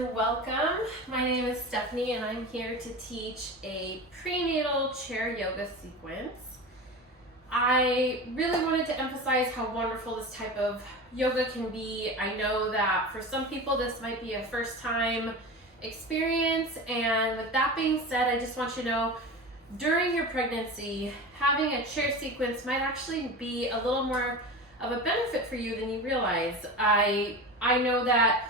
and welcome. My name is Stephanie and I'm here to teach a prenatal chair yoga sequence. I really wanted to emphasize how wonderful this type of yoga can be. I know that for some people this might be a first time experience, and with that being said, I just want you to know during your pregnancy, having a chair sequence might actually be a little more of a benefit for you than you realize. I know that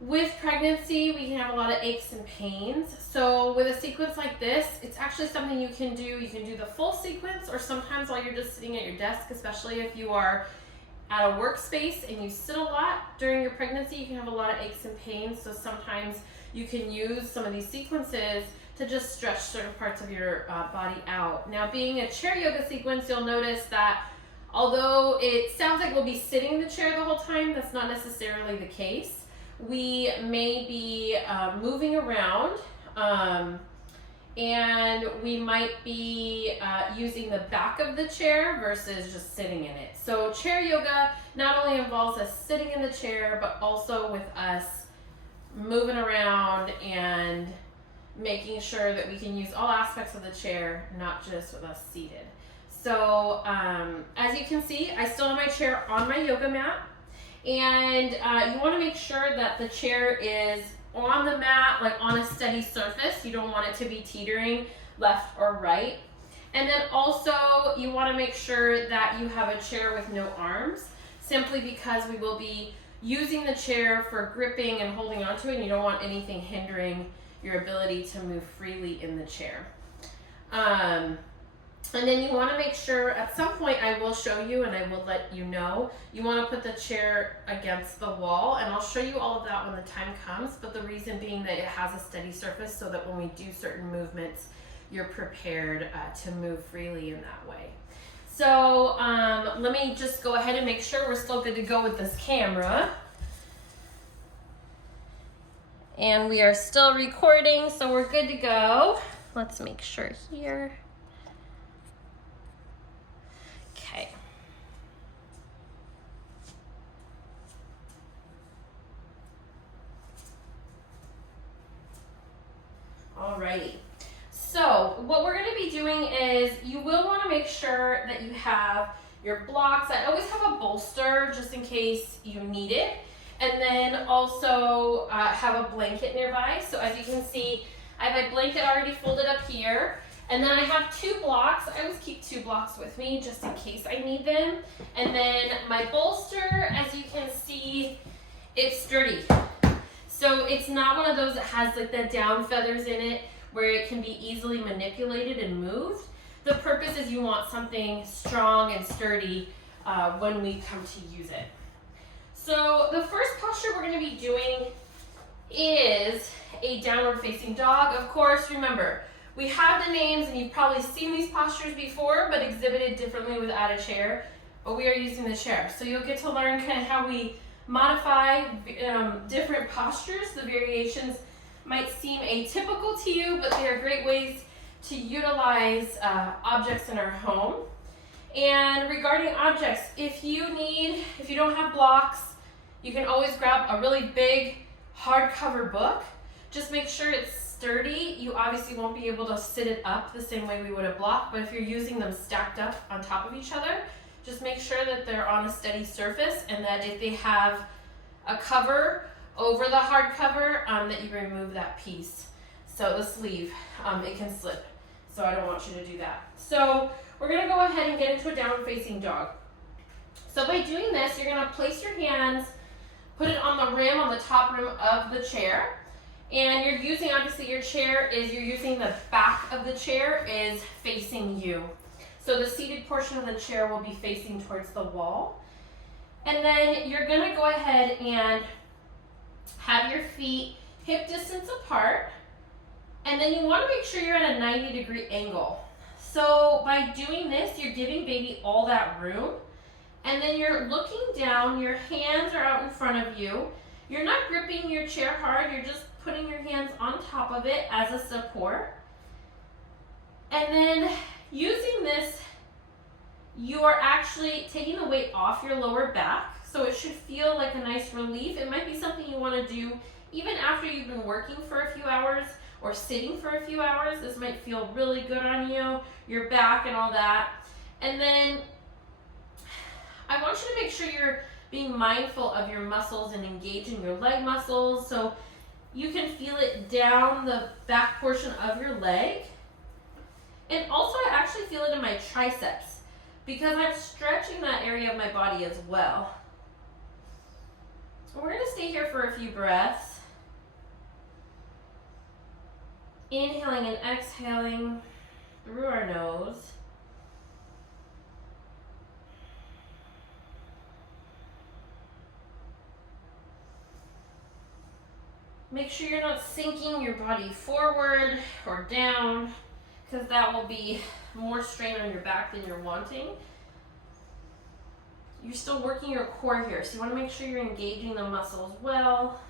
with pregnancy, we can have a lot of aches and pains. So with a sequence like this, it's actually something you can do. You can do the full sequence, or sometimes while you're just sitting at your desk, especially if you are at a workspace and you sit a lot during your pregnancy, you can have a lot of aches and pains. So sometimes you can use some of these sequences to just stretch certain parts of your body out. Now, being a chair yoga sequence, you'll notice that although it sounds like we'll be sitting in the chair the whole time, that's not necessarily the case. We may be moving around, and we might be using the back of the chair versus just sitting in it. So chair yoga not only involves us sitting in the chair, but also with us moving around and making sure that we can use all aspects of the chair, not just with us seated. So as you can see, I still have my chair on my yoga mat. And you want to make sure that the chair is on the mat, like on a steady surface. You don't want it to be teetering left or right. And then also you want to make sure that you have a chair with no arms, simply because we will be using the chair for gripping and holding onto it, and you don't want anything hindering your ability to move freely in the chair. And then you want to make sure, at some point I will show you and I will let you know, you want to put the chair against the wall, and I'll show you all of that when the time comes, but the reason being that it has a steady surface so that when we do certain movements, you're prepared to move freely in that way. So let me just go ahead and make sure we're still good to go with this camera. And we are still recording, so we're good to go. Let's make sure here. Okay. Alrighty. So what we're going to be doing is you will want to make sure that you have your blocks. I always have a bolster just in case you need it. And then also have a blanket nearby. So as you can see, I have my blanket already folded up here. And then I have 2 blocks. I always keep 2 blocks with me just in case I need them. And then my bolster, as you can see, it's sturdy. So it's not one of those that has like the down feathers in it where it can be easily manipulated and moved. The purpose is you want something strong and sturdy when we come to use it. So the first posture we're going to be doing is a downward facing dog. Of course, remember, we have the names, and you've probably seen these postures before, but exhibited differently without a chair, but we are using the chair. So you'll get to learn kind of how we modify different postures. The variations might seem atypical to you, but they are great ways to utilize objects in our home. And regarding objects, if you don't have blocks, you can always grab a really big hardcover book. Just make sure it's sturdy. You obviously won't be able to sit it up the same way we would a block, but if you're using them stacked up on top of each other, just make sure that they're on a steady surface, and that if they have a cover over the hardcover, that you remove that piece. So the sleeve, it can slip. So I don't want you to do that. So we're gonna go ahead and get into a downward facing dog. So by doing this, you're gonna place your hands, put it on the rim, on the top rim of the chair. And you're using, obviously you're using the back of the chair is facing you. So the seated portion of the chair will be facing towards the wall. And then you're gonna go ahead and have your feet hip distance apart. And then you wanna make sure you're at a 90-degree angle. So by doing this, you're giving baby all that room. And then you're looking down, your hands are out in front of you. You're not gripping your chair hard, you're just putting your hands on top of it as a support. And then using this, you are actually taking the weight off your lower back, so it should feel like a nice relief. It might be something you want to do even after you've been working for a few hours or sitting for a few hours, this might feel really good on you, your back and all that. And then I want you to make sure you're being mindful of your muscles and engaging your leg muscles. So you can feel it down the back portion of your leg. And also I actually feel it in my triceps because I'm stretching that area of my body as well. We're gonna stay here for a few breaths. Inhaling and exhaling through our nose. Make sure you're not sinking your body forward or down, because that will be more strain on your back than you're wanting. You're still working your core here, so you want to make sure you're engaging the muscles well.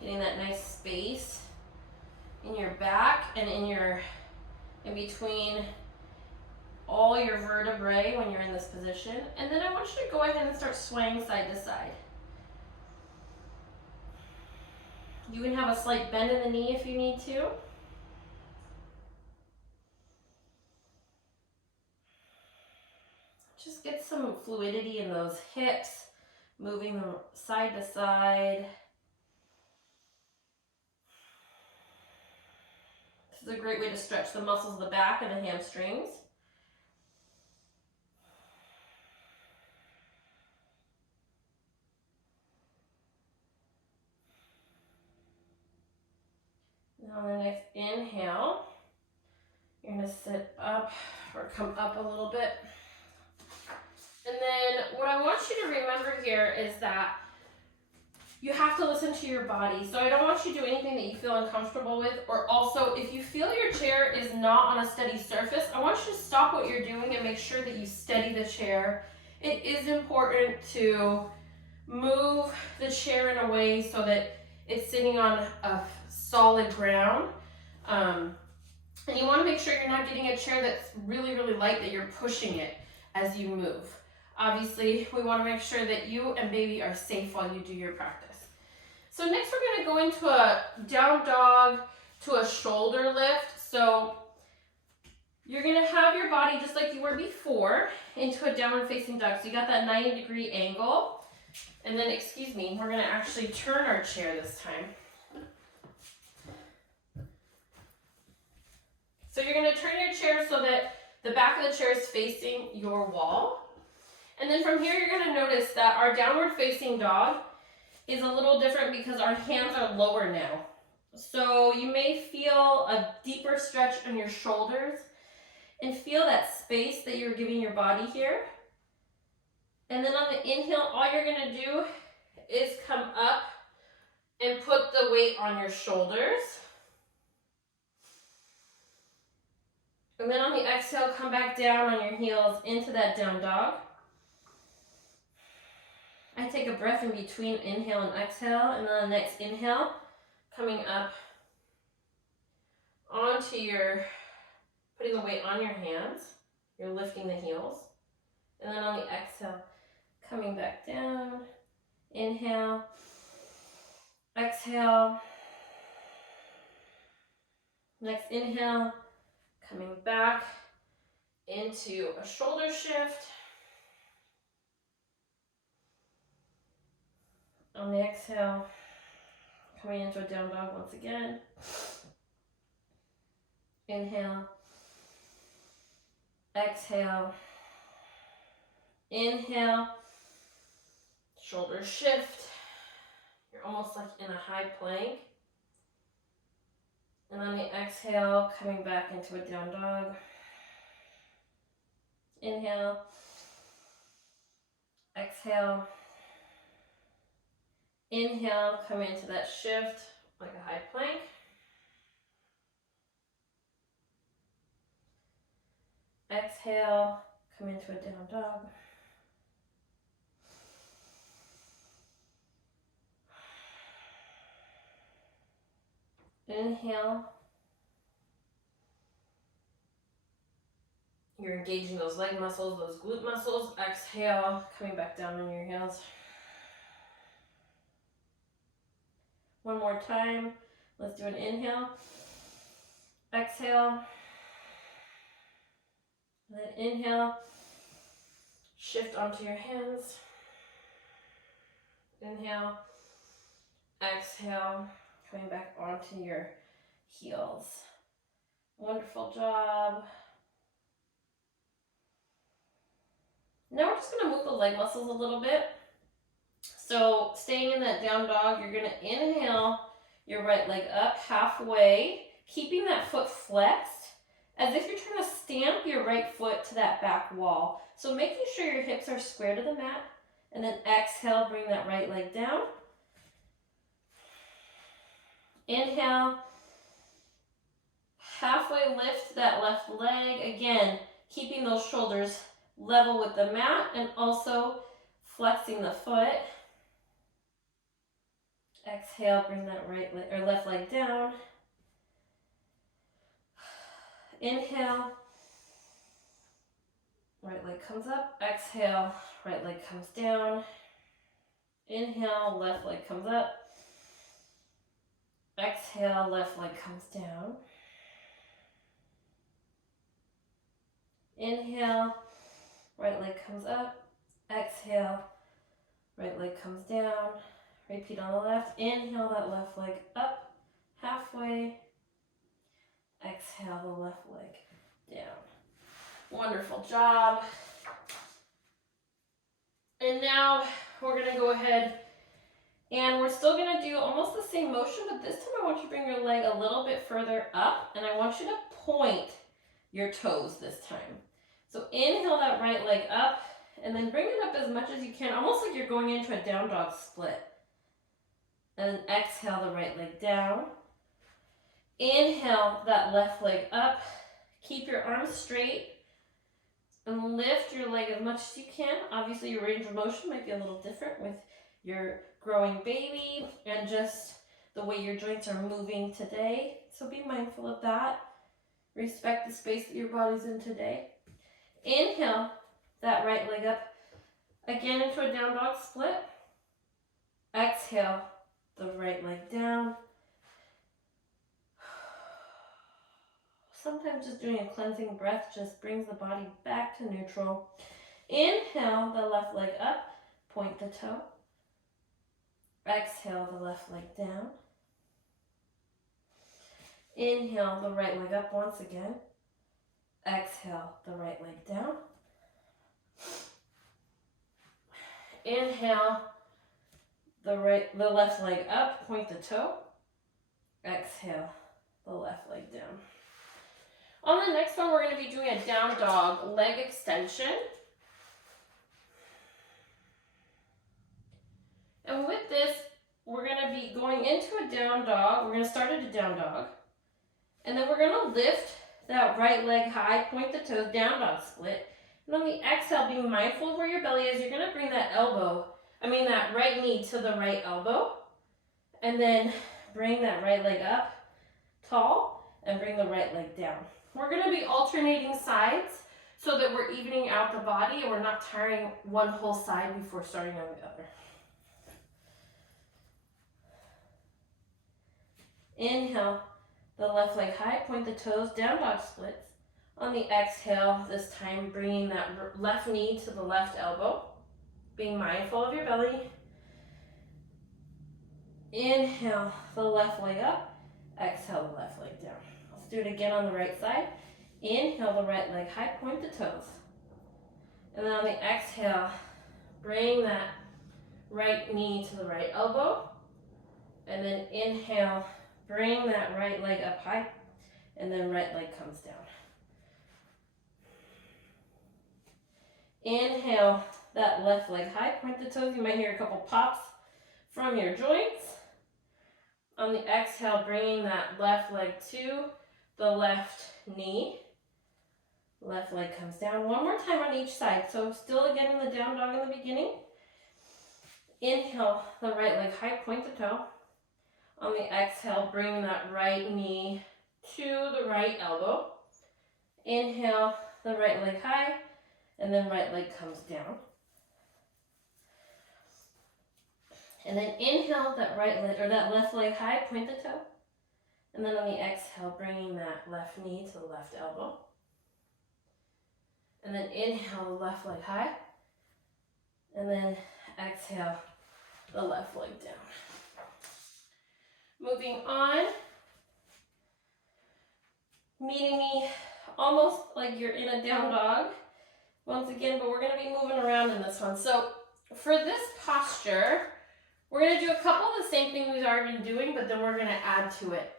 Getting that nice space in your back and in between all your vertebrae when you're in this position. And then I want you to go ahead and start swaying side to side. You can have a slight bend in the knee if you need to. Just get some fluidity in those hips, moving them side to side. This is a great way to stretch the muscles of the back and the hamstrings. Now on the next inhale, you're going to sit up or come up a little bit. And then what I want you to remember here is that you have to listen to your body. So I don't want you to do anything that you feel uncomfortable with, or also if you feel your chair is not on a steady surface, I want you to stop what you're doing and make sure that you steady the chair. It is important to move the chair in a way so that it's sitting on a solid ground. And you want to make sure you're not getting a chair that's really, really light, that you're pushing it as you move. Obviously, we want to make sure that you and baby are safe while you do your practice. So next we're going to go into a down dog to a shoulder lift. So you're going to have your body just like you were before into a downward facing dog. So you got that 90-degree angle. And then, excuse me, we're going to actually turn our chair this time. So you're going to turn your chair so that the back of the chair is facing your wall. And then from here, you're going to notice that our downward facing dog is a little different because our hands are lower now. So you may feel a deeper stretch on your shoulders and feel that space that you're giving your body here. And then on the inhale, all you're going to do is come up and put the weight on your shoulders. And then on the exhale, come back down on your heels into that down dog. I take a breath in between inhale and exhale, and then the next inhale, coming up onto your, putting the weight on your hands, you're lifting the heels. And then on the exhale, coming back down, inhale, exhale, next inhale, coming back into a shoulder shift. On the exhale, coming into a down dog once again. Inhale, exhale, inhale, shoulder shift. You're almost like in a high plank. And on the exhale, coming back into a down dog. Inhale, exhale. Inhale, come into that shift like a high plank. Exhale. Exhale, come into a down dog. Inhale. You're engaging those leg muscles, those glute muscles. Exhale, coming back down on your heels. One more time. Let's do an inhale. Exhale. And then inhale. Shift onto your hands. Inhale. Exhale. Coming back onto your heels. Wonderful job. Now we're just going to move the leg muscles a little bit. So staying in that down dog, you're going to inhale your right leg up halfway, keeping that foot flexed as if you're trying to stamp your right foot to that back wall. So making sure your hips are square to the mat, and then exhale, bring that right leg down. Inhale, halfway lift that left leg, again, keeping those shoulders level with the mat and also flexing the foot. Exhale, bring that right leg or left leg down. Inhale, right leg comes up. Exhale, right leg comes down. Inhale, left leg comes up. Exhale, left leg comes down. Inhale, right leg comes up. Exhale, right leg comes down. Repeat on the left. Inhale that left leg up halfway. Exhale the left leg down. Wonderful job. And now we're going to go ahead and we're still going to do almost the same motion, but this time I want you to bring your leg a little bit further up and I want you to point your toes this time. So inhale that right leg up and then bring it up as much as you can, almost like you're going into a down dog split. And then exhale the right leg down. Inhale that left leg up. Keep your arms straight and lift your leg as much as you can. Obviously your range of motion might be a little different with your growing baby and just the way your joints are moving today. So be mindful of that. Respect the space that your body's in today. Inhale that right leg up again into a down dog split. Exhale the right leg down. Sometimes just doing a cleansing breath just brings the body back to neutral. Inhale the left leg up, point the toe. Exhale the left leg down. Inhale the right leg up once again. Exhale the right leg down. Inhale the left leg up, point the toe. Exhale the left leg down. On the next one, we're going to be doing a down dog leg extension. And with this, we're going to be going into a down dog. We're going to start at a down dog. And then we're going to lift that right leg high, point the toes, down dog split. And on the exhale, being mindful of where your belly is, you're going to bring that right knee to the right elbow. And then bring that right leg up tall and bring the right leg down. We're going to be alternating sides so that we're evening out the body and we're not tiring one whole side before starting on the other. Inhale, the left leg high, point the toes, down dog splits. On the exhale, this time bringing that left knee to the left elbow, being mindful of your belly. Inhale, the left leg up, exhale the left leg down. Let's do it again on the right side. Inhale the right leg high, point the toes. And then on the exhale, bring that right knee to the right elbow. And then inhale, bring that right leg up high, and then right leg comes down. Inhale that left leg high, point the toes. You might hear a couple pops from your joints. On the exhale, bringing that left leg to the left knee. left leg comes down. One more time on each side. So still again in the down dog in the beginning. Inhale, the right leg high, point the toe. On the exhale, bring that right knee to the right elbow. Inhale, the right leg high, and then right leg comes down. And then inhale that right leg, or that left leg high, point the toe. And then on the exhale, bringing that left knee to the left elbow. And then inhale the left leg high. And then exhale the left leg down. Moving on. Meeting me almost like you're in a down dog once again, but we're going to be moving around in this one. So for this posture, we're going to do a couple of the same things we've already been doing, but then we're going to add to it.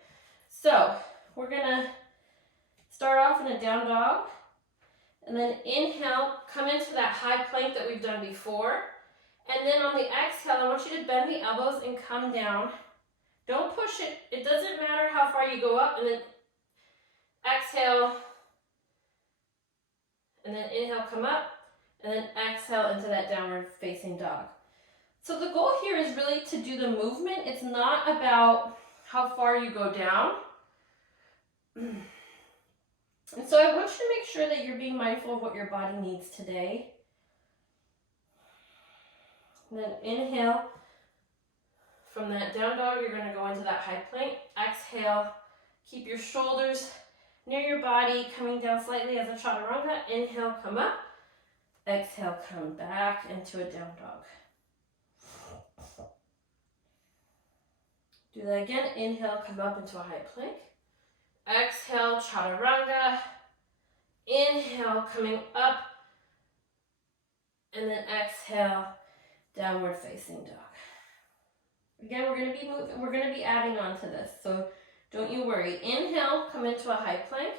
So we're going to start off in a down dog, and then inhale, come into that high plank that we've done before. And then on the exhale, I want you to bend the elbows and come down. Don't push it. It doesn't matter how far you go up. And then exhale. And then inhale, come up. And then exhale into that downward facing dog. So the goal here is really to do the movement. It's not about how far you go down. And so I want you to make sure that you're being mindful of what your body needs today. And then inhale. From that down dog, you're going to go into that high plank. Exhale. Keep your shoulders near your body, coming down slightly as a chaturanga. Inhale, come up. Exhale, come back into a down dog. Do that again. Inhale, come up into a high plank. Exhale, chaturanga. Inhale, coming up. And then exhale, downward facing dog. Again, we're going to be moving, we're going to be adding on to this, so don't you worry. Inhale, come into a high plank.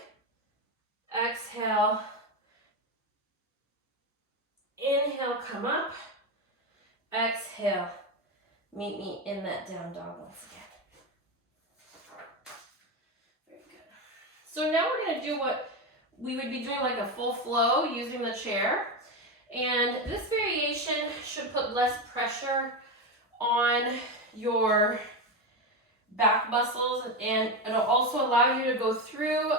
Exhale. Inhale, come up. Exhale. Meet me in that down dog once again. Very good. So now we're going to do what we would be doing, like a full flow using the chair. And this variation should put less pressure on your back muscles, and it'll also allow you to go through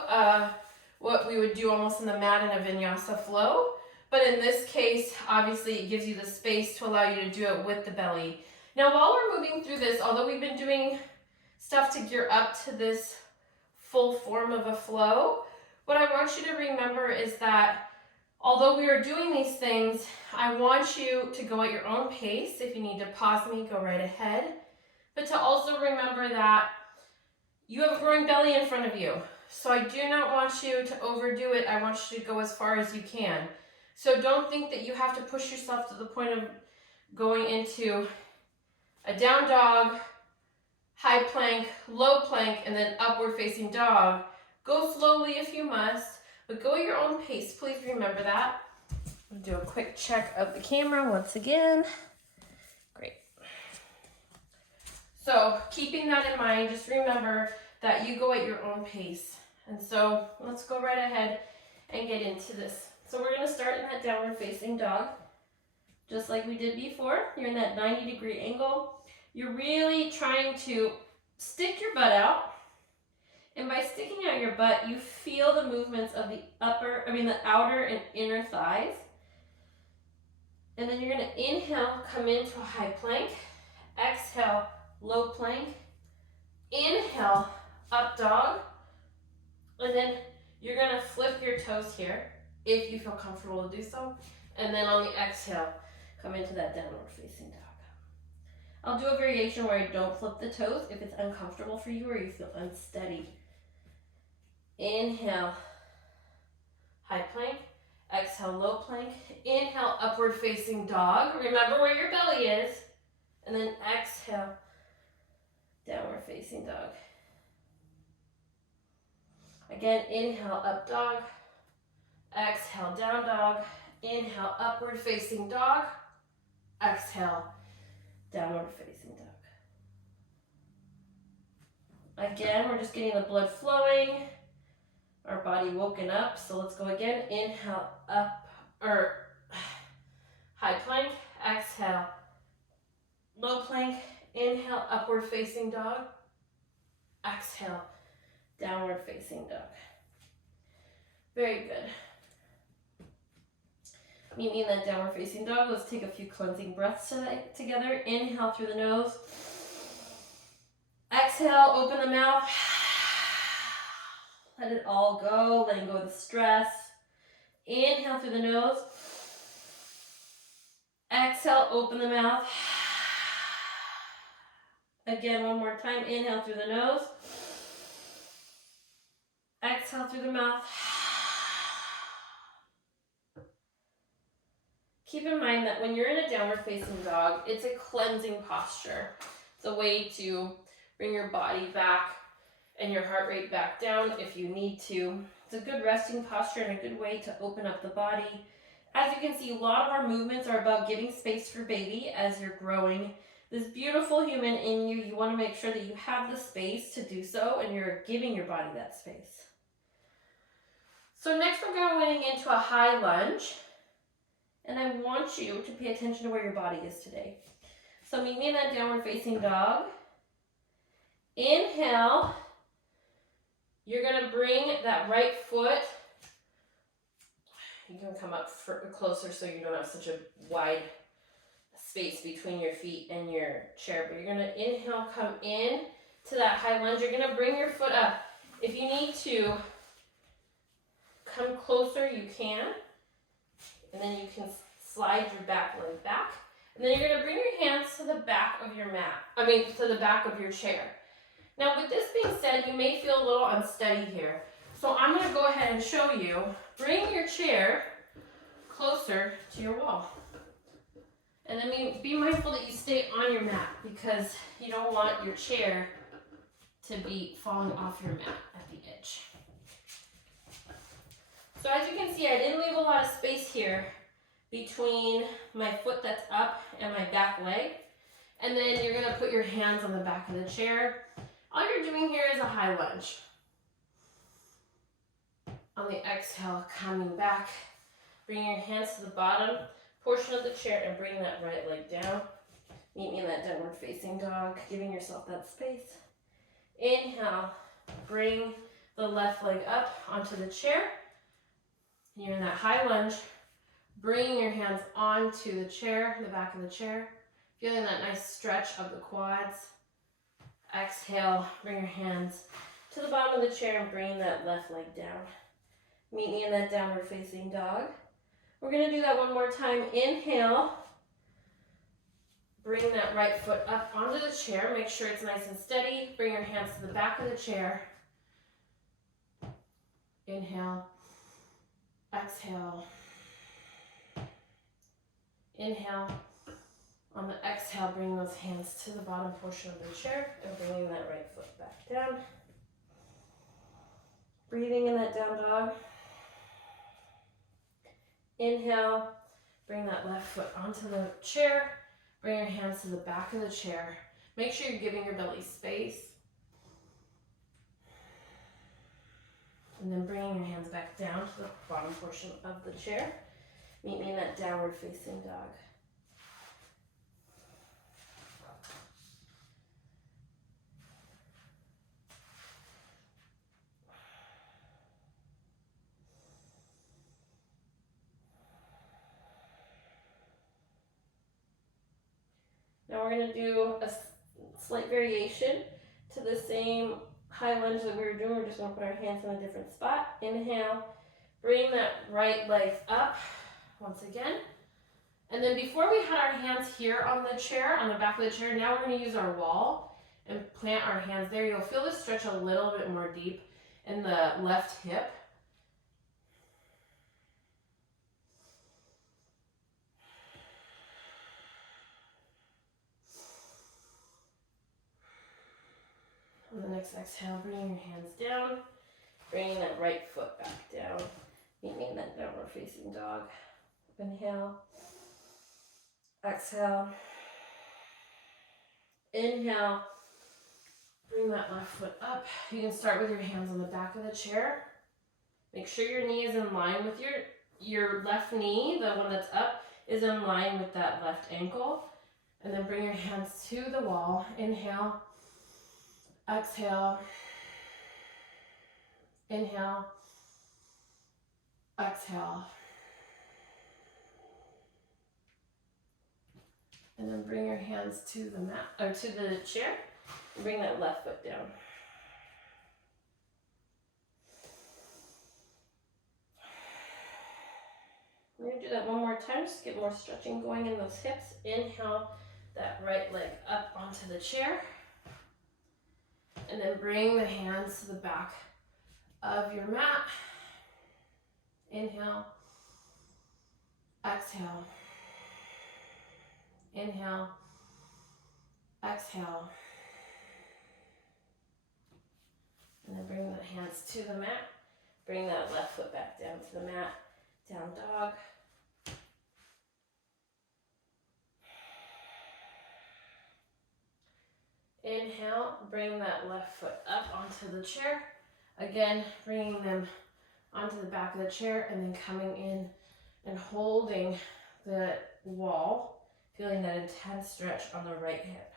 what we would do almost in the mat in a vinyasa flow. But in this case, obviously it gives you the space to allow you to do it with the belly. Now while we're moving through this, although we've been doing stuff to gear up to this full form of a flow, what I want you to remember is that although we are doing these things, I want you to go at your own pace. If you need to pause me, go right ahead. But to also remember that you have a growing belly in front of you. So I do not want you to overdo it. I want you to go as far as you can. So don't think that you have to push yourself to the point of going into a down dog, high plank, low plank, and then upward facing dog. Go slowly if you must, but go at your own pace. Please remember that. I'll do a quick check of the camera once again. Great. So keeping that in mind, just remember that you go at your own pace. And so let's go right ahead and get into this. So we're going to start in that downward facing dog, just like we did before. You're in that 90-degree angle. You're really trying to stick your butt out. And by sticking out your butt, you feel the movements of the outer and inner thighs. And then you're going to inhale, come into a high plank. Exhale, low plank. Inhale, up dog. And then you're going to flip your toes here, if you feel comfortable to do so. And then on the exhale, come into that downward facing dog. I'll do a variation where I don't flip the toes if it's uncomfortable for you or you feel unsteady. Inhale, high plank. Exhale, low plank. Inhale, upward facing dog. Remember where your belly is. And then exhale, downward facing dog. Again, inhale, up dog. Exhale, down dog. Inhale, upward facing dog. Exhale, downward facing dog. Again, we're just getting the blood flowing our body woken up. So let's go again. Inhale, up, or high plank. Exhale, low plank. Inhale, upward facing dog. Exhale, downward facing dog. Very good. Meet me in that downward facing dog. Let's take a few cleansing breaths together. Inhale through the nose. Exhale, open the mouth. Let it all go, letting go of the stress. Inhale through the nose. Exhale, open the mouth. Again, one more time. Inhale through the nose. Exhale through the mouth. Keep in mind that when you're in a downward facing dog, it's a cleansing posture. It's a way to bring your body back and your heart rate back down if you need to. It's a good resting posture and a good way to open up the body. As you can see, a lot of our movements are about giving space for baby as you're growing. This beautiful human in you, you want to make sure that you have the space to do so and you're giving your body that space. So next we're going into a high lunge. And I want you to pay attention to where your body is today. So meet me in that downward facing dog. Inhale. You're going to bring that right foot. You can come up closer so you don't have such a wide space between your feet and your chair. But you're going to inhale, come in to that high lunge. You're going to bring your foot up. If you need to come closer, you can. And then you can slide your back leg back. And then you're going to bring your hands to the back of your to the back of your chair. Now with this being said, you may feel a little unsteady here. So I'm going to go ahead and show you. Bring your chair closer to your wall. And then be mindful that you stay on your mat because you don't want your chair to be falling off your mat at the edge. So as you can see, I didn't leave a lot of space here between my foot that's up and my back leg. And then you're going to put your hands on the back of the chair. All you're doing here is a high lunge. On the exhale, coming back, bring your hands to the bottom portion of the chair and bring that right leg down. Meet me in that downward facing dog, giving yourself that space. Inhale, bring the left leg up onto the chair. You're in that high lunge, bringing your hands onto the chair, the back of the chair, feeling that nice stretch of the quads. Exhale, bring your hands to the bottom of the chair and bring that left leg down. Meet me in that downward facing dog. We're going to do that one more time. Inhale, bring that right foot up onto the chair. Make sure it's nice and steady. Bring your hands to the back of the chair. Inhale. Exhale. Inhale. On the exhale, bring those hands to the bottom portion of the chair and bringing that right foot back down. Breathing in that down dog. Inhale, bring that left foot onto the chair. Bring your hands to the back of the chair. Make sure you're giving your belly space. And then bringing your hands back down to the bottom portion of the chair. Meet me in that downward facing dog. Now we're going to do a slight variation to the same high lunge that we were doing. We're just going to put our hands in a different spot. Inhale, bring that right leg up once again. And then before we had our hands here on the chair, on the back of the chair, now we're going to use our wall and plant our hands there. You'll feel this stretch a little bit more deep in the left hip. On the next exhale, bringing your hands down, bringing that right foot back down. Meet me in that downward facing dog. Inhale. Exhale. Inhale. Bring that left foot up. You can start with your hands on the back of the chair. Make sure your knee is in line with your left knee, the one that's up, is in line with that left ankle. And then bring your hands to the wall. Inhale, exhale, inhale, exhale. And then bring your hands to the mat, or to the chair, and bring that left foot down. We're gonna do that one more time, just get more stretching going in those hips. Inhale that right leg up onto the chair. And then bring the hands to the back of your mat. Inhale, exhale, inhale, exhale. And then bring the hands to the mat. Bring that left foot back down to the mat. Down dog. Inhale, bring that left foot up onto the chair. Again, bringing them onto the back of the chair and then coming in and holding the wall, feeling that intense stretch on the right hip.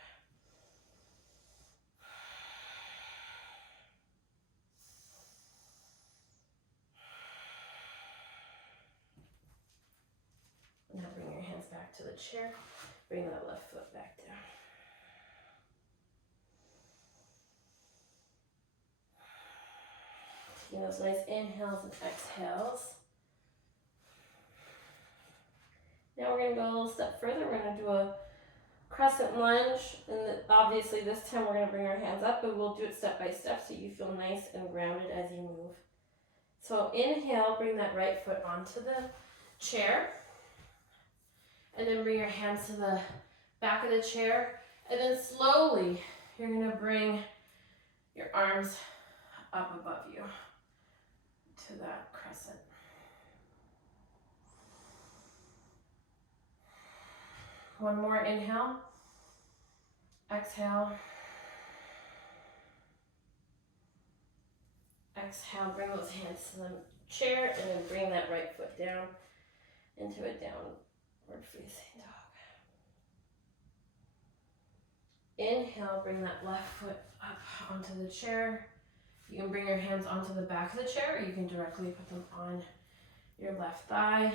Now bring your hands back to the chair. Bring that left foot back down. Taking those nice inhales and exhales. Now we're going to go a little step further. We're going to do a crescent lunge. And obviously this time we're going to bring our hands up, but we'll do it step by step so you feel nice and grounded as you move. So inhale, bring that right foot onto the chair. And then bring your hands to the back of the chair. And then slowly, you're going to bring your arms up above you to that crescent. One more inhale. Exhale. Exhale, bring those hands to the chair and then bring that right foot down into a downward facing dog. Inhale, bring that left foot up onto the chair. You can bring your hands onto the back of the chair or you can directly put them on your left thigh.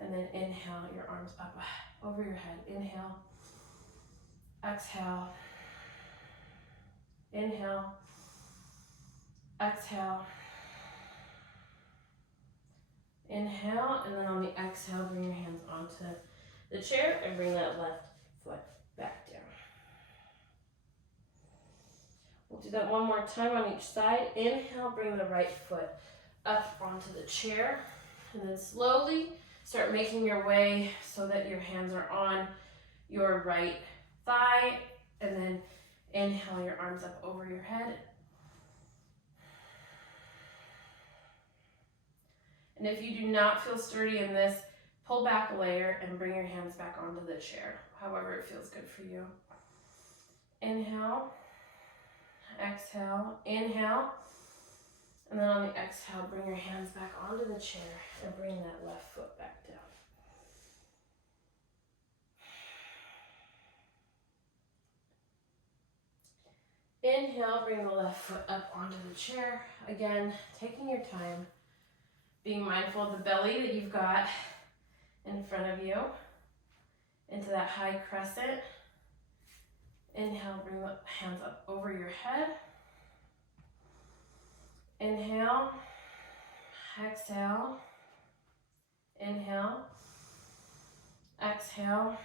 And then inhale, your arms up over your head. Inhale, exhale, inhale, exhale, inhale, and then on the exhale, bring your hands onto the chair and bring that left foot back down. We'll do that one more time on each side. Inhale, bring the right foot up onto the chair, and then slowly start making your way so that your hands are on your right thigh, and then inhale your arms up over your head. And if you do not feel sturdy in this, pull back a layer and bring your hands back onto the chair, however it feels good for you. Inhale, exhale, inhale, and then on the exhale, bring your hands back onto the chair and bring that left foot back down. Inhale, bring the left foot up onto the chair. Again, taking your time, being mindful of the belly that you've got in front of you, into that high crescent. Inhale, bring the hands up over your head. Inhale, exhale, inhale, exhale,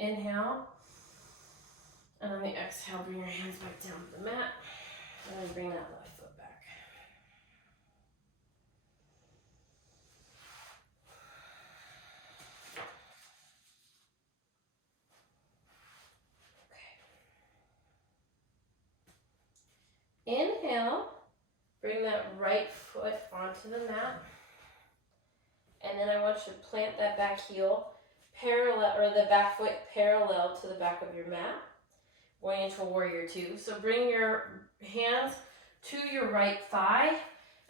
inhale, and on the exhale, bring your hands back down to the mat, and then bring that left foot back. Inhale, bring that right foot onto the mat. And then I want you to plant that back heel parallel, or the back foot parallel to the back of your mat, going into warrior two. So bring your hands to your right thigh,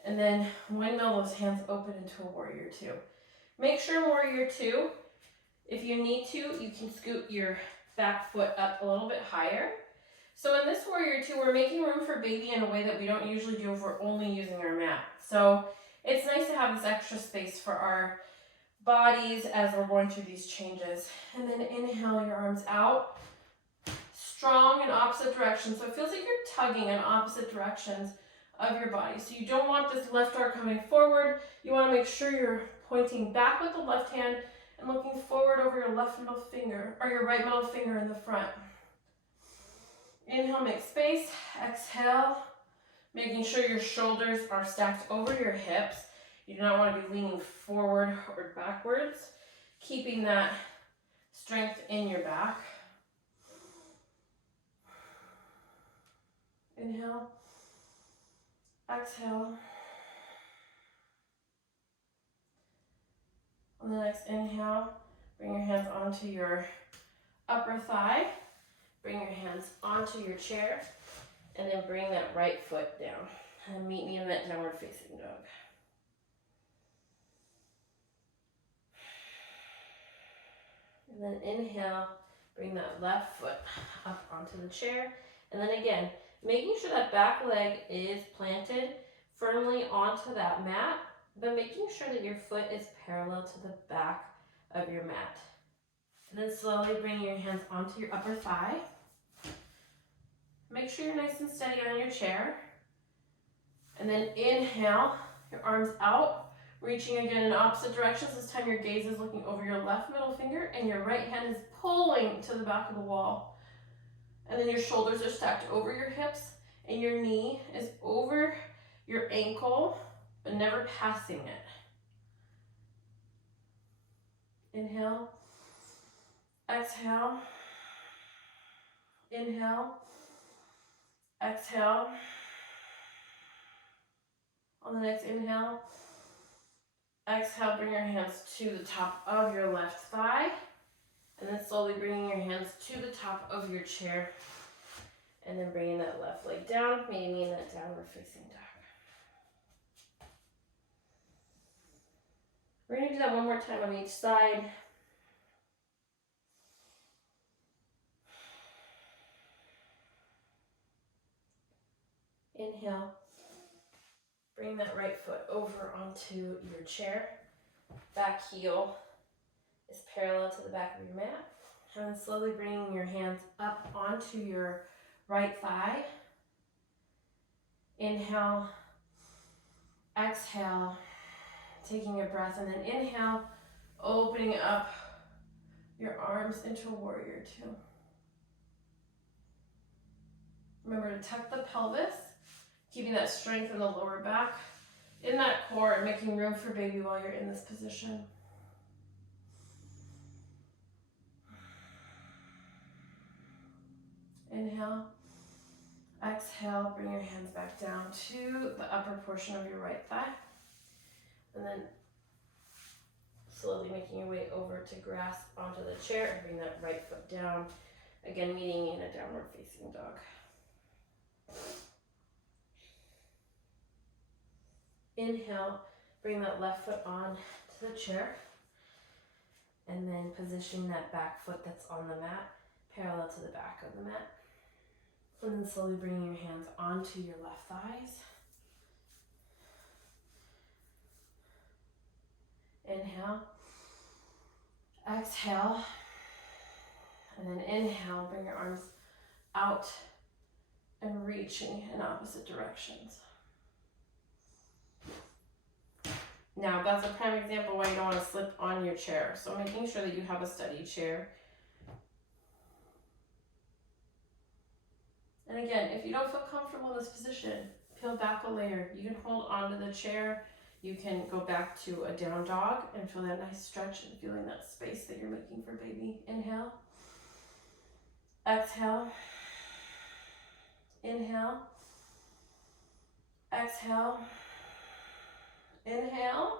and then windmill those hands open into a warrior two. Make sure warrior two, if you need to, you can scoot your back foot up a little bit higher. So in this warrior two, we're making room for baby in a way that we don't usually do if we're only using our mat. So it's nice to have this extra space for our bodies as we're going through these changes. And then inhale your arms out, strong in opposite directions. So it feels like you're tugging in opposite directions of your body. So you don't want this left arm coming forward. You want to make sure you're pointing back with the left hand and looking forward over your left middle finger, or your right middle finger in the front. Inhale, make space. Exhale, making sure your shoulders are stacked over your hips. You do not want to be leaning forward or backwards, keeping that strength in your back. Inhale, exhale. On the next inhale, bring your hands onto your upper thigh. Bring your hands onto your chair, and then bring that right foot down. And meet me in that downward facing dog. And then inhale, bring that left foot up onto the chair. And then again, making sure that back leg is planted firmly onto that mat, but making sure that your foot is parallel to the back of your mat. And then slowly bring your hands onto your upper thigh. Make sure you're nice and steady on your chair. And then inhale, your arms out, reaching again in opposite directions. This time your gaze is looking over your left middle finger and your right hand is pulling to the back of the wall. And then your shoulders are stacked over your hips and your knee is over your ankle, but never passing it. Inhale, exhale, inhale, exhale. On the next inhale, exhale, bring your hands to the top of your left thigh, and then slowly bringing your hands to the top of your chair, and then bringing that left leg down, meeting me in that downward facing dog. We're going to do that one more time on each side. Inhale. Bring that right foot over onto your chair. Back heel is parallel to the back of your mat. And then slowly bringing your hands up onto your right thigh. Inhale, exhale, taking a breath, and then inhale, opening up your arms into warrior two. Remember to tuck the pelvis, keeping that strength in the lower back, in that core, and making room for baby while you're in this position. Inhale, exhale, bring your hands back down to the upper portion of your right thigh. And then slowly making your way over to grasp onto the chair and bring that right foot down. Again, meeting in a downward facing dog. Inhale, bring that left foot on to the chair. And then position that back foot that's on the mat, parallel to the back of the mat. And then slowly bringing your hands onto your left thighs. Inhale, exhale, and then inhale, bring your arms out and reaching in opposite directions. Now, that's a prime example why you don't want to slip on your chair. So making sure that you have a steady chair. And again, if you don't feel comfortable in this position, peel back a layer. You can hold onto the chair. You can go back to a down dog and feel that nice stretch and feeling that space that you're making for baby. Inhale. Exhale. Inhale. Exhale. Inhale.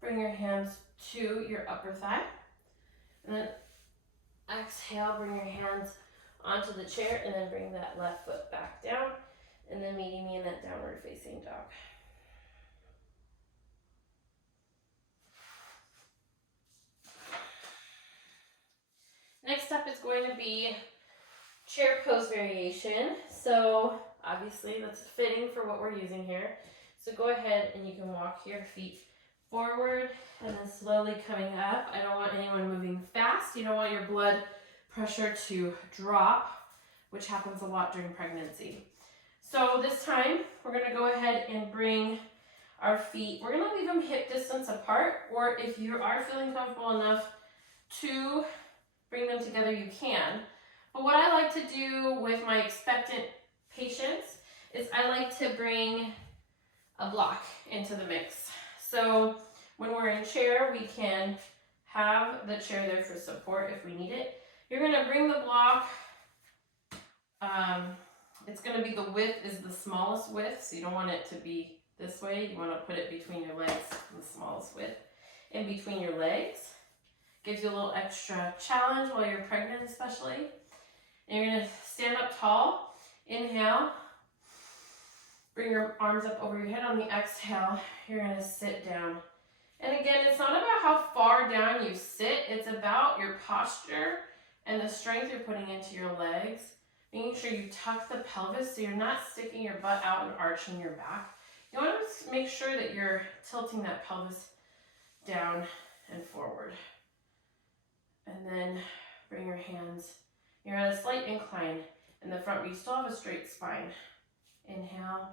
Bring your hands to your upper thigh. And then exhale, bring your hands onto the chair and then bring that left foot back down. And then meeting me in that downward facing dog. Next up is going to be chair pose variation. So obviously that's fitting for what we're using here. So go ahead and you can walk your feet forward and then slowly coming up. I don't want anyone moving fast. You don't want your blood pressure to drop, which happens a lot during pregnancy. So this time we're going to go ahead and bring our feet, we're going to leave them hip distance apart, or if you are feeling comfortable enough to bring them together, you can. But what I like to do with my expectant patients is I like to bring a block into the mix. So when we're in chair, we can have the chair there for support if we need it. You're going to bring the block. It's going to be the width is the smallest width, so you don't want it to be this way. You want to put it between your legs, the smallest width in between your legs. Gives you a little extra challenge while you're pregnant, especially. And you're going to stand up tall. Inhale. Bring your arms up over your head. On the exhale, you're going to sit down. And again, it's not about how far down you sit. It's about your posture and the strength you're putting into your legs. Making sure you tuck the pelvis so you're not sticking your butt out and arching your back. You want to make sure that you're tilting that pelvis down and forward. And then bring your hands. You're at a slight incline in the front, but you still have a straight spine. Inhale.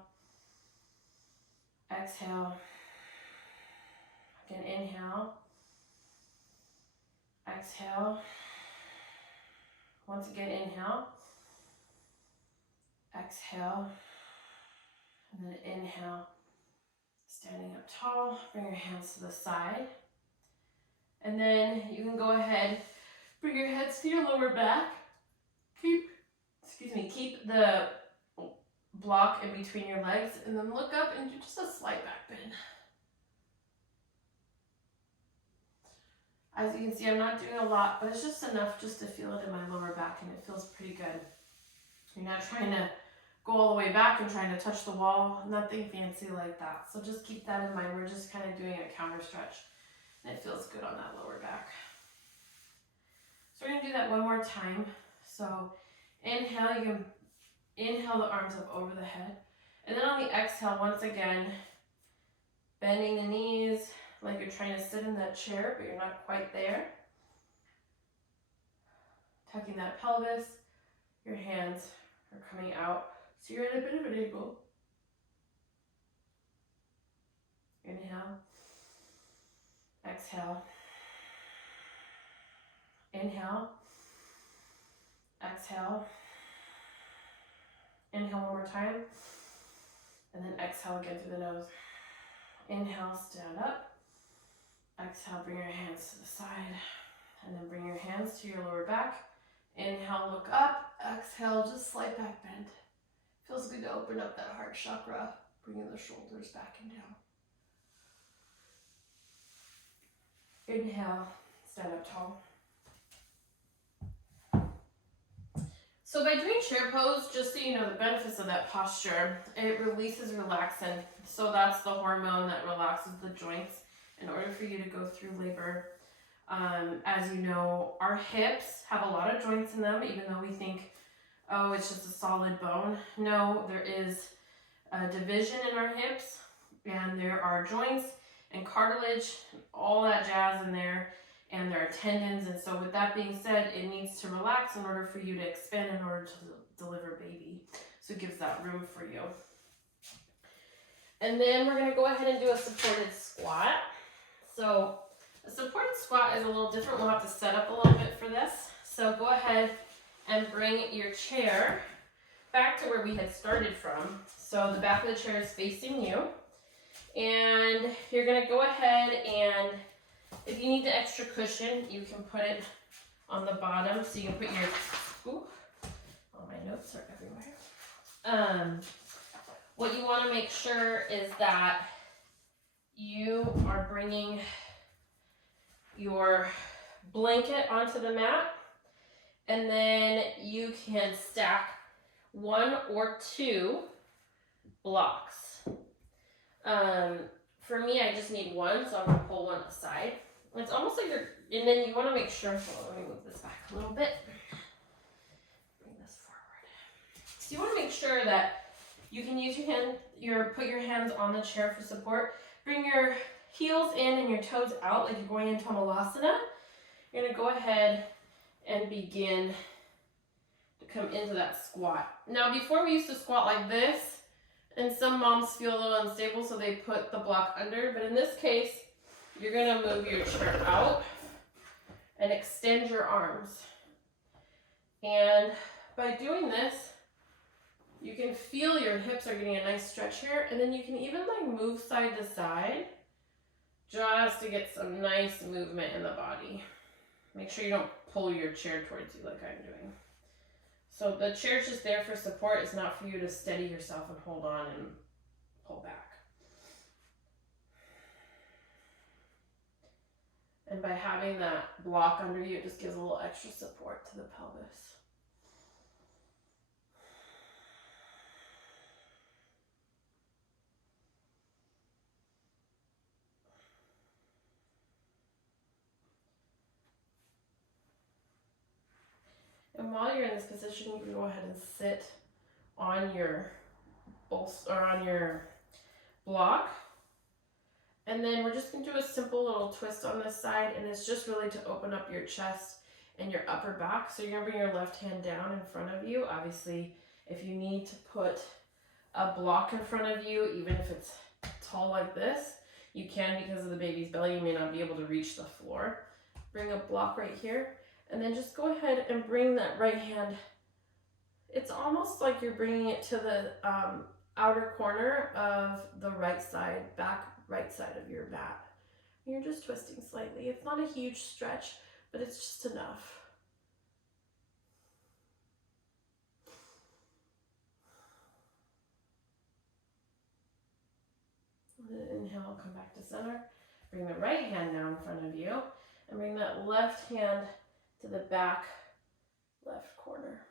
Exhale. Again, inhale. Exhale. Once again, inhale. Exhale. And then inhale. Standing up tall. Bring your hands to the side. And then you can go ahead, bring your heads to your lower back. Keep the block in between your legs, and then look up and do just a slight back bend. As you can see, I'm not doing a lot, but it's just enough just to feel it in my lower back, and it feels pretty good. You're not trying to go all the way back and trying to touch the wall, nothing fancy like that. So just keep that in mind. We're just kind of doing a counter stretch, and it feels good on that lower back. So we're going to do that one more time. So inhale, you can inhale the arms up over the head. And then on the exhale, once again, bending the knees like you're trying to sit in that chair, but you're not quite there. Tucking that pelvis. Your hands are coming out. So you're at a bit of an angle. Inhale. Exhale. Inhale. Exhale. Inhale one more time. And then exhale again through the nose. Inhale, stand up. Exhale, bring your hands to the side. And then bring your hands to your lower back. Inhale, look up. Exhale, just slight back bend. Feels good to open up that heart chakra, bringing the shoulders back and down. Inhale, stand up tall. So by doing chair pose, just so you know the benefits of that posture, it releases relaxin. So that's the hormone that relaxes the joints in order for you to go through labor. As you know, our hips have a lot of joints in them, even though we think, oh, it's just a solid bone. No, there is a division in our hips, and there are joints and cartilage, all that jazz in there, and there are tendons. And so with that being said, it needs to relax in order for you to expand in order to deliver baby. So it gives that room for you. And then we're going to go ahead and do a supported squat. So a supported squat is a little different. We'll have to set up a little bit for this. So go ahead and bring your chair back to where we had started from. So the back of the chair is facing you. And you're going to go ahead and, if you need the extra cushion, you can put it on the bottom. So you can put your, all my notes are everywhere. What you want to make sure is that you are bringing your blanket onto the mat, and then you can stack one or two blocks. For me, I just need one, so I'm gonna pull one aside. It's almost like you're, and then you want to make sure. So let me move this back a little bit. Bring this forward. So you want to make sure that you can use put your hands on the chair for support. Bring your heels in and your toes out like you're going into a malasana. You're gonna go ahead and begin to come into that squat. Now, before we used to squat like this, and some moms feel a little unstable, so they put the block under. But in this case, you're gonna move your chair out and extend your arms. And by doing this, you can feel your hips are getting a nice stretch here, and then you can even like move side to side just to get some nice movement in the body. Make sure you don't pull your chair towards you like I'm doing. So the chair's just there for support. It's not for you to steady yourself and hold on and pull back. And by having that block under you, it just gives a little extra support to the pelvis. And while you're in this position, you can go ahead and sit on your bolster or on your block. And then we're just going to do a simple little twist on this side, and it's just really to open up your chest and your upper back. So you're going to bring your left hand down in front of you. Obviously, if you need to put a block in front of you, even if it's tall like this, you can. Because of the baby's belly, you may not be able to reach the floor. Bring a block right here. And then just go ahead and bring that right hand. It's almost like you're bringing it to the outer corner of the right side, back right side of your mat. And you're just twisting slightly. It's not a huge stretch, but it's just enough. Inhale, come back to center. Bring the right hand now in front of you, and bring that left hand to the back left corner.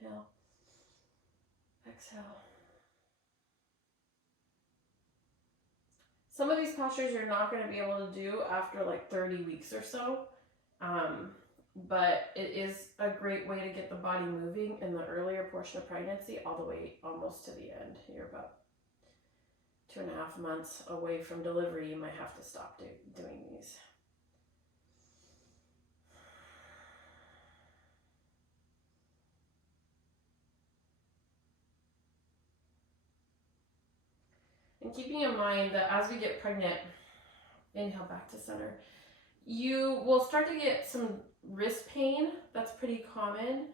Inhale, exhale. Some of these postures you're not going to be able to do after like 30 weeks or so, but it is a great way to get the body moving in the earlier portion of pregnancy all the way almost to the end. You're about 2.5 months away from delivery. You might have to stop doing these. And keeping in mind that as we get pregnant, inhale back to center, you will start to get some wrist pain. That's pretty common.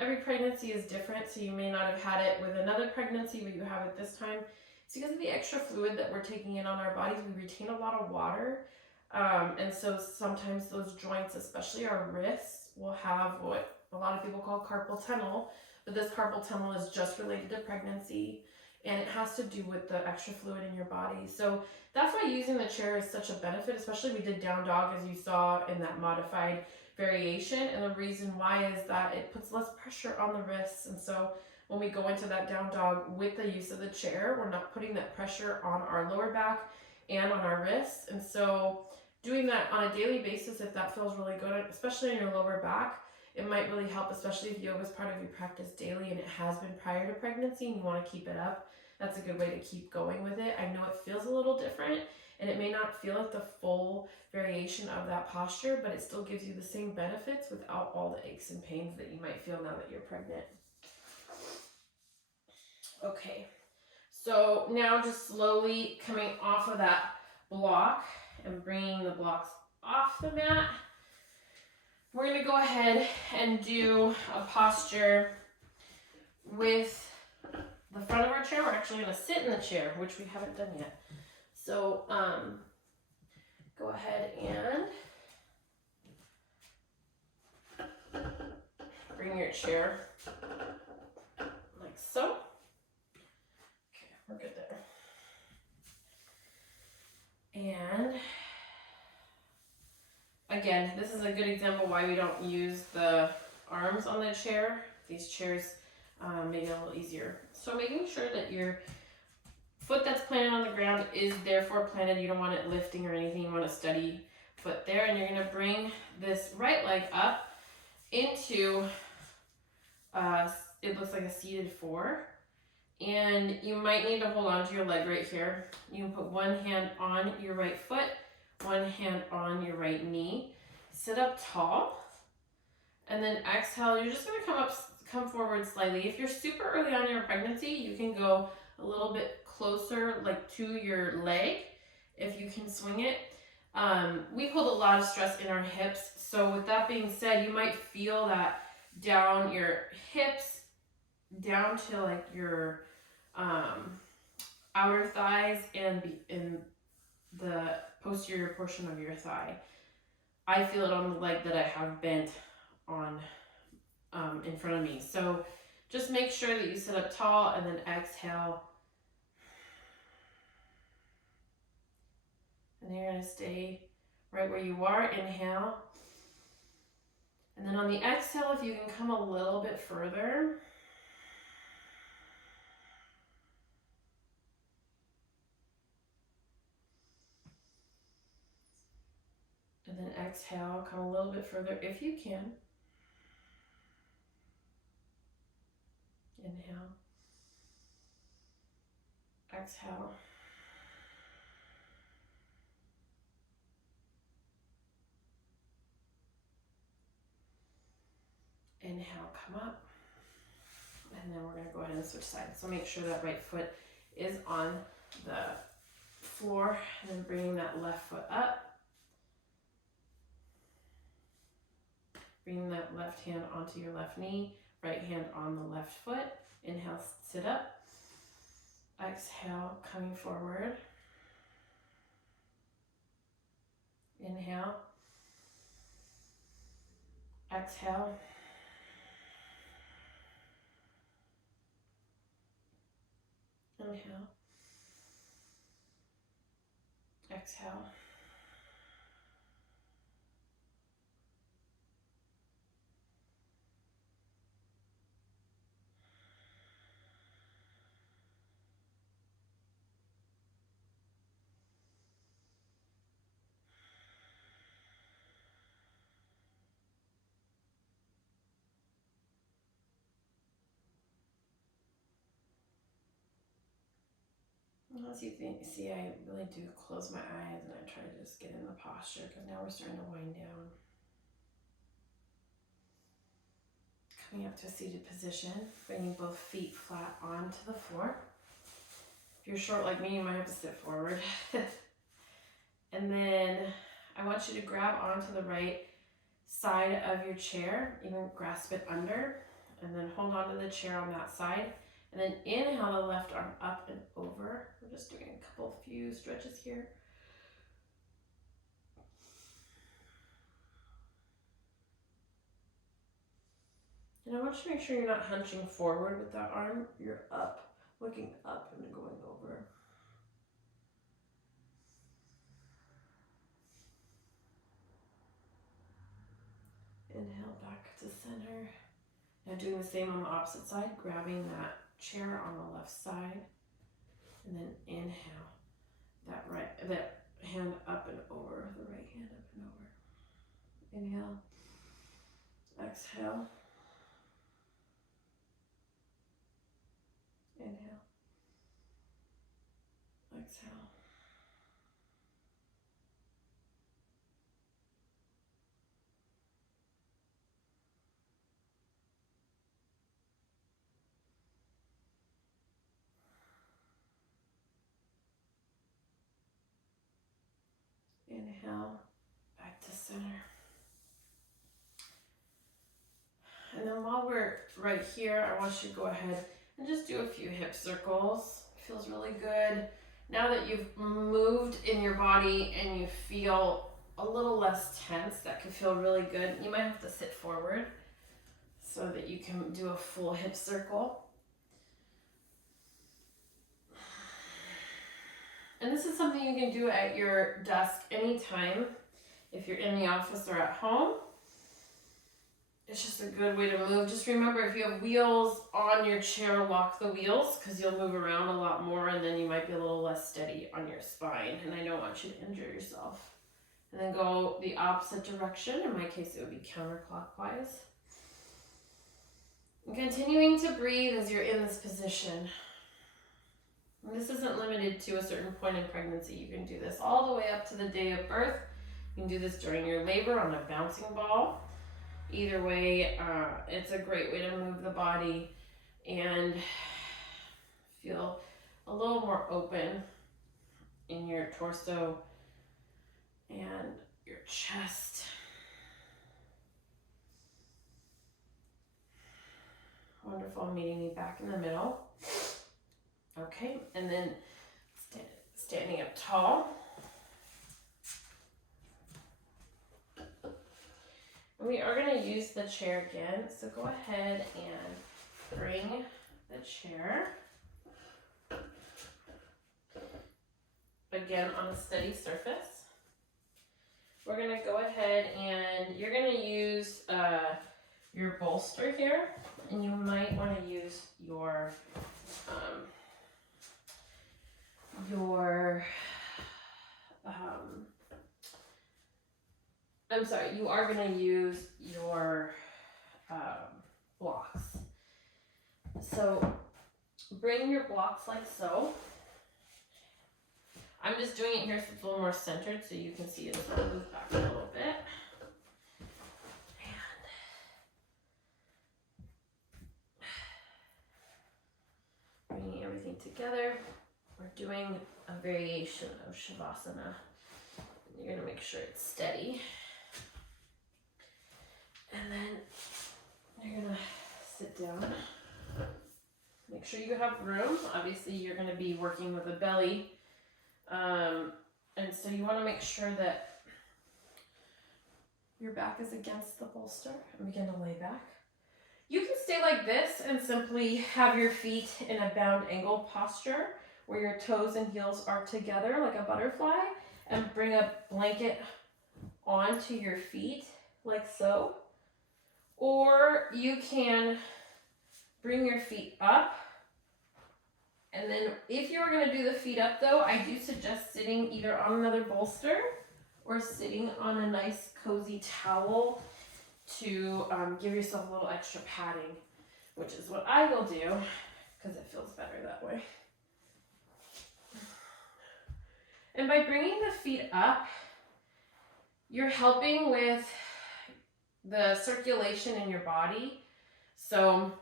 Every pregnancy is different, so you may not have had it with another pregnancy, but you have it this time. It's because of the extra fluid that we're taking in on our bodies. We retain a lot of water, and so sometimes those joints, especially our wrists, will have what a lot of people call carpal tunnel, but this carpal tunnel is just related to pregnancy. And it has to do with the extra fluid in your body. So that's why using the chair is such a benefit, especially we did down dog as you saw in that modified variation. And the reason why is that it puts less pressure on the wrists. And so when we go into that down dog with the use of the chair, we're not putting that pressure on our lower back and on our wrists. And so doing that on a daily basis, if that feels really good, especially in your lower back, it might really help, especially if yoga is part of your practice daily and it has been prior to pregnancy and you want to keep it up. That's a good way to keep going with it. I know it feels a little different and it may not feel like the full variation of that posture, but it still gives you the same benefits without all the aches and pains that you might feel now that you're pregnant. Okay, so now just slowly coming off of that block and bringing the blocks off the mat. We're going to go ahead and do a posture with the front of our chair. We're actually going to sit in the chair, which we haven't done yet. So go ahead and bring your chair like so. Okay, we're good there. And again, this is a good example why we don't use the arms on the chair. These chairs make it a little easier. So making sure that your foot that's planted on the ground is therefore planted. You don't want it lifting or anything. You want a steady foot there. And you're going to bring this right leg up into, it looks like a seated 4. And you might need to hold on to your leg right here. You can put one hand on your right foot, one hand on your right knee. Sit up tall. And then exhale. You're just going to come forward slightly. If you're super early on in your pregnancy, you can go a little bit closer, like to your leg, if you can swing it. We hold a lot of stress in our hips. So with that being said, you might feel that down your hips, down to like your outer thighs and in the posterior portion of your thigh. I feel it on the leg that I have bent on in front of me. So just make sure that you sit up tall and then exhale. And you're going to stay right where you are. Inhale. And then on the exhale, if you can come a little bit further. And then exhale, come a little bit further if you can. Inhale. Exhale. Inhale, come up. And then we're going to go ahead and switch sides. So make sure that right foot is on the floor and then bringing that left foot up. Bring that left hand onto your left knee, right hand on the left foot. Inhale, sit up. Exhale, coming forward. Inhale. Exhale. Inhale. Exhale. As you see, I really do close my eyes and I try to just get in the posture because now we're starting to wind down. Coming up to a seated position, bringing both feet flat onto the floor. If you're short like me, you might have to sit forward. And then I want you to grab onto the right side of your chair, even grasp it under, and then hold on to the chair on that side. And then inhale the left arm up and over. We're just doing a few stretches here. And I want you to make sure you're not hunching forward with that arm. You're up, looking up and going over. Inhale back to center. Now doing the same on the opposite side, grabbing that chair on the left side. And then inhale that hand up and over, the right hand up and over. Inhale. Exhale. Inhale. Exhale. Inhale, back to center. And then while we're right here, I want you to go ahead and just do a few hip circles. It feels really good. Now that you've moved in your body and you feel a little less tense, that can feel really good. You might have to sit forward so that you can do a full hip circle. And this is something you can do at your desk anytime, if you're in the office or at home. it's just a good way to move. Just remember, if you have wheels on your chair, lock the wheels because you'll move around a lot more and then you might be a little less steady on your spine. And I don't want you to injure yourself. And then go the opposite direction. In my case, it would be counterclockwise. And continuing to breathe as you're in this position. And this isn't limited to a certain point in pregnancy. You can do this all the way up to the day of birth. You can do this during your labor on a bouncing ball. Either way, it's a great way to move the body and feel a little more open in your torso and your chest. Wonderful, meeting me back in the middle. Okay, and then standing up tall. We are going to use the chair again, so go ahead and bring the chair again on a steady surface. We're going to go ahead and you're going to use your bolster here, and you might want to use your you are going to use your blocks. So bring your blocks like so. I'm just doing it here so it's a little more centered so you can see it. So I'll move back a little bit. And bringing everything together. We're doing a variation of Shavasana. You're going to make sure it's steady. And then you're going to sit down. Make sure you have room. Obviously, you're going to be working with a belly. And so you want to make sure that your back is against the bolster and begin to lay back. You can stay like this and simply have your feet in a bound angle posture where your toes and heels are together like a butterfly, and bring a blanket onto your feet like so. Or you can bring your feet up. And then if you're going to do the feet up though, I do suggest sitting either on another bolster or sitting on a nice cozy towel to give yourself a little extra padding, which is what I will do because it feels better that way. And by bringing the feet up, you're helping with the circulation in your body. So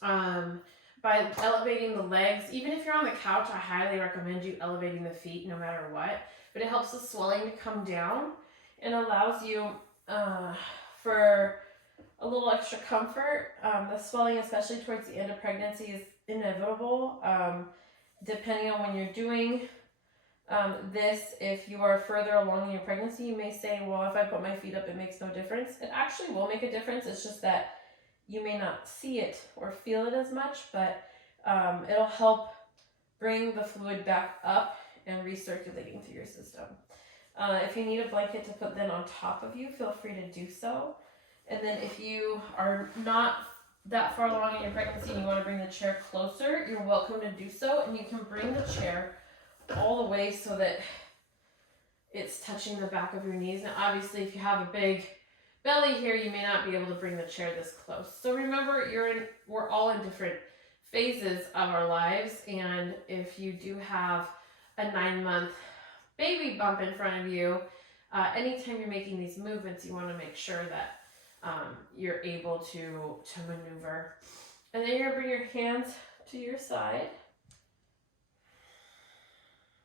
by elevating the legs, even if you're on the couch, I highly recommend you elevating the feet no matter what. But it helps the swelling to come down and allows you for a little extra comfort. The swelling, especially towards the end of pregnancy, is inevitable. Depending on when you're doing this, if you are further along in your pregnancy, you may say, well, if I put my feet up, it makes no difference. It actually will make a difference. It's just that you may not see it or feel it as much, but it'll help bring the fluid back up and recirculating through your system. If you need a blanket to put then on top of you, feel free to do so. And then if you are not that far along in your pregnancy and you want to bring the chair closer, you're welcome to do so. And you can bring the chair all the way so that it's touching the back of your knees. Now, obviously, if you have a big belly here, you may not be able to bring the chair this close. So remember, we're all in different phases of our lives, and if you do have a 9-month baby bump in front of you, anytime you're making these movements, you want to make sure that you're able to maneuver. And then you're going to bring your hands to your side.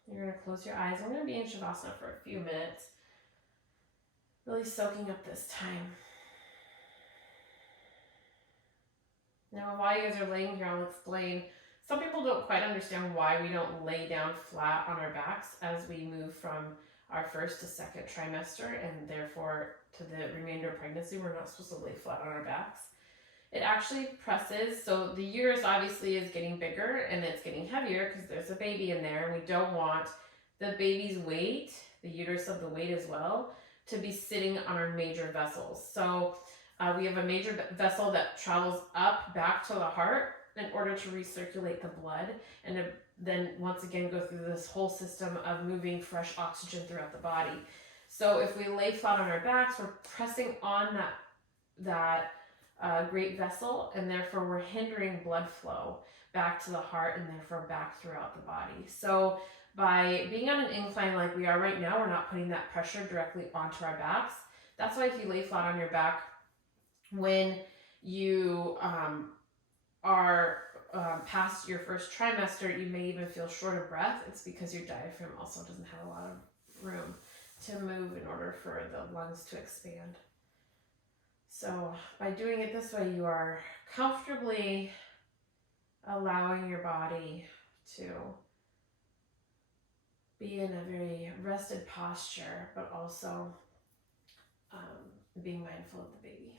You're going to close your eyes. We're going to be in Shavasana for a few minutes, really soaking up this time. Now, while you guys are laying here, I'll explain. Some people don't quite understand why we don't lay down flat on our backs as we move from our first to second trimester, and therefore to the remainder of pregnancy, we're not supposed to lay flat on our backs. It actually presses, so the uterus obviously is getting bigger and it's getting heavier because there's a baby in there, and we don't want the baby's weight, the uterus of the weight as well, to be sitting on our major vessels. So We have a major vessel that travels up back to the heart in order to recirculate the blood and to then once again go through this whole system of moving fresh oxygen throughout the body. So if we lay flat on our backs, we're pressing on that great vessel, and therefore we're hindering blood flow back to the heart and therefore back throughout the body. So by being on an incline like we are right now, we're not putting that pressure directly onto our backs. That's why if you lay flat on your back, when you are past your first trimester, you may even feel short of breath. It's because your diaphragm also doesn't have a lot of room to move in order for the lungs to expand. So by doing it this way, you are comfortably allowing your body to be in a very rested posture, but also being mindful of the baby.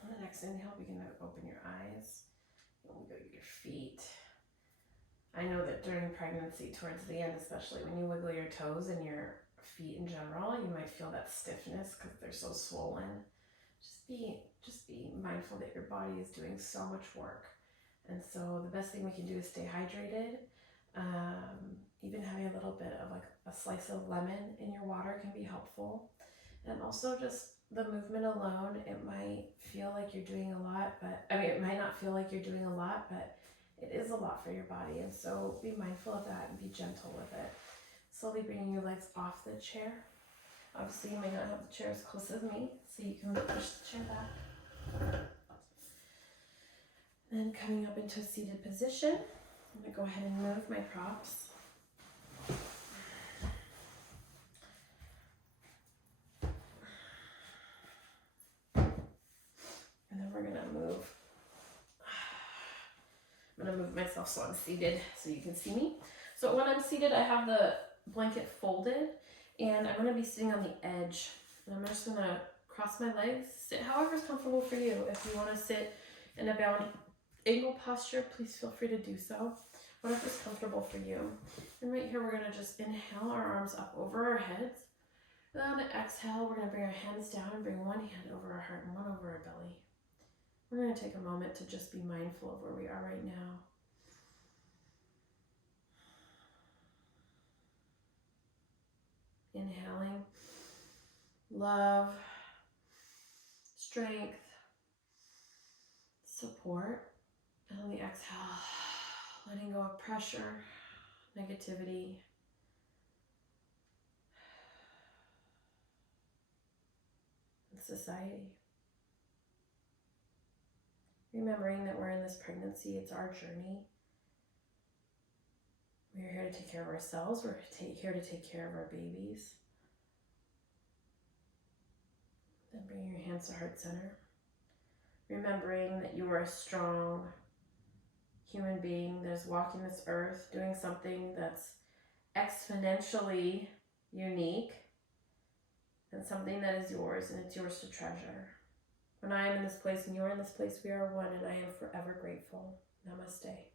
On the next inhale, begin to open your eyes. And we go to your feet. I know that during pregnancy, towards the end, especially when you wiggle your toes and your feet in general, you might feel that stiffness because they're so swollen. Just be mindful that your body is doing so much work. And so the best thing we can do is stay hydrated. Even having a little bit of like a slice of lemon in your water can be helpful. And also just the movement alone, it might feel like you're doing a lot, but it might not feel like you're doing a lot, but it is a lot for your body. And so be mindful of that and be gentle with it. Slowly bringing your legs off the chair. Obviously, you may not have the chair as close as me, so you can push the chair back. Then coming up into a seated position, I'm going to go ahead and move my props. I'm gonna move myself so I'm seated so you can see me. So when I'm seated, I have the blanket folded and I'm gonna be sitting on the edge. And I'm just gonna cross my legs, sit however's comfortable for you. If you wanna sit in a bound angle posture, please feel free to do so. Whatever's comfortable for you. And right here, we're gonna just inhale our arms up over our heads. And then exhale, we're gonna bring our hands down and bring one hand over our heart and one over our belly. We're gonna take a moment to just be mindful of where we are right now. Inhaling love, strength, support. And on the exhale, letting go of pressure, negativity. And society. Remembering that we're in this pregnancy, it's our journey. We're here to take care of ourselves. We're here to take care of our babies. Then bring your hands to heart center. Remembering that you are a strong human being that is walking this earth, doing something that's exponentially unique and something that is yours, and it's yours to treasure. When I am in this place and you are in this place, we are one, and I am forever grateful. Namaste.